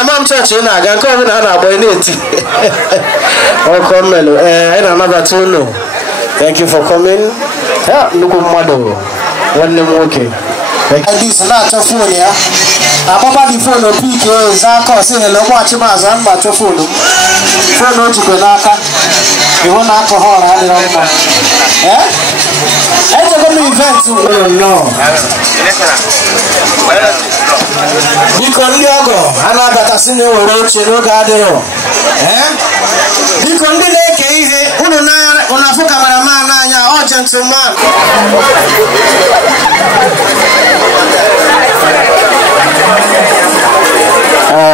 Mom church in I can come in and boy it. Oh come Melo. I another two no. Thank you for coming. Yeah, look at Mado. One name okay. This not a phone here. I'm about the phone of PK. Zako say hello watch him as I'm about to phone. Phone no to Konaka. You want alcohol I don't know. Eh? I don't go to events. No. Bikon Yogo, another Cassino Roach, no Gadero. Eh? Bikon the Lake, Unana, Unafuka Maramana, oh gentleman.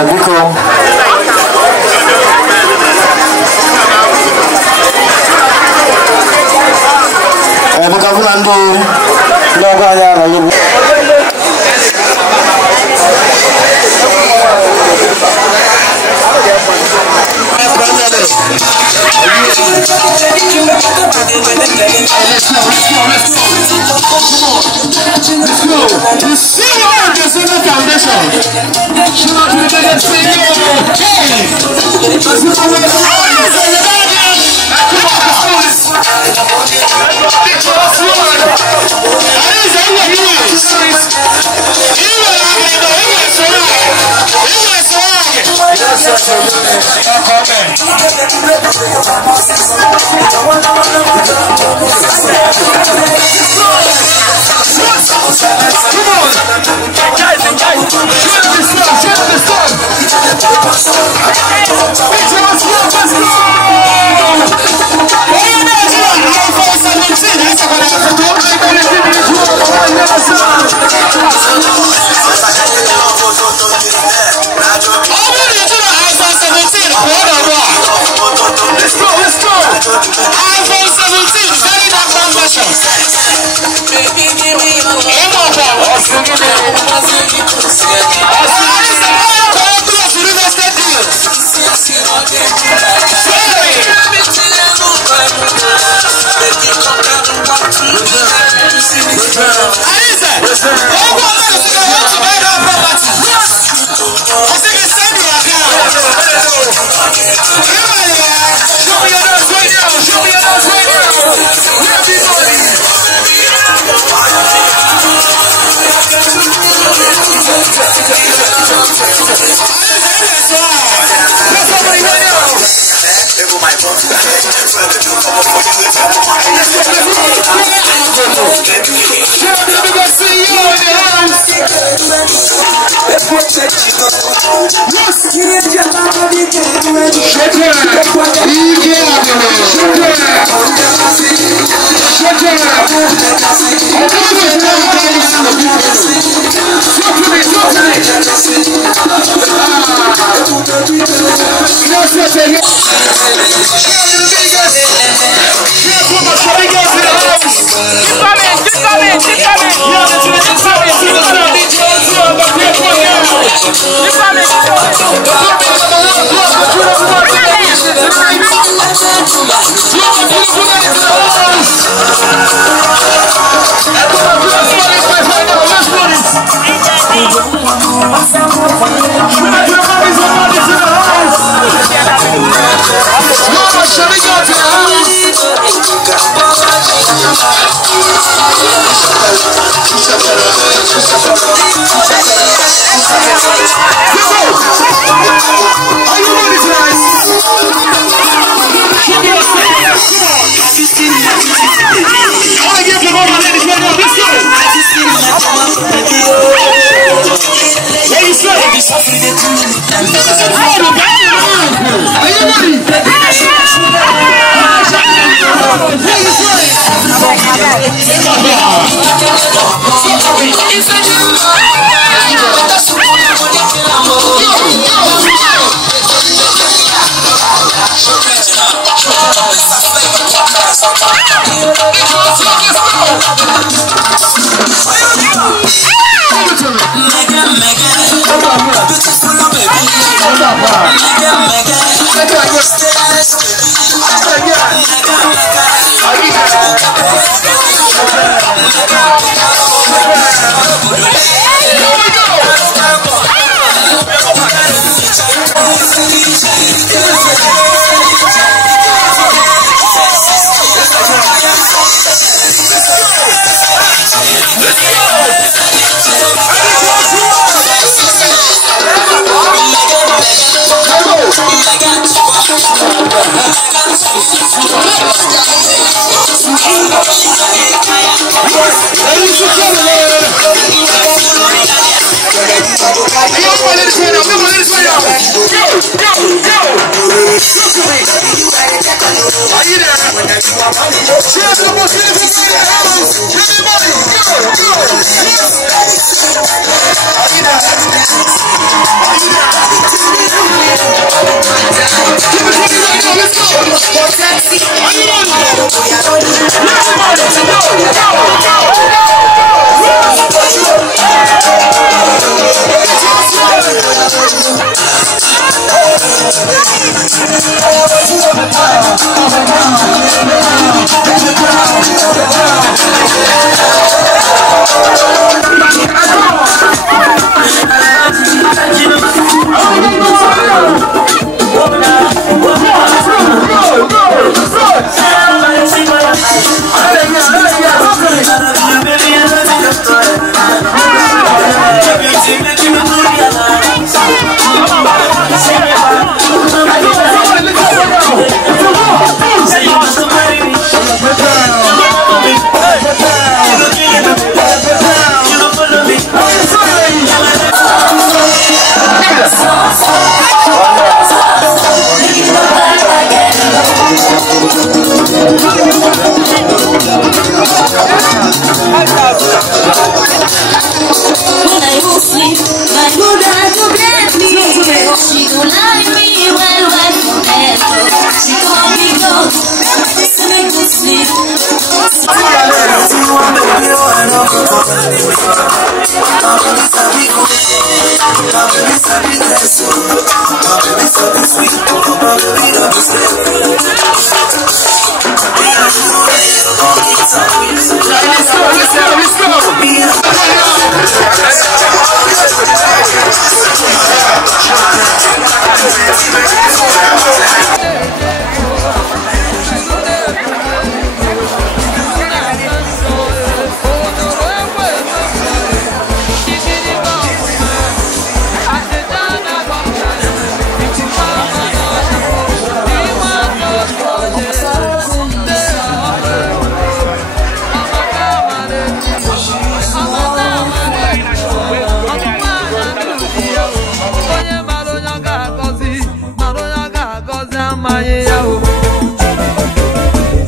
Biko. Bukavulando, Logaya. Let's go. You see what is in the foundation. Should I do the next thing? Let's Let's go.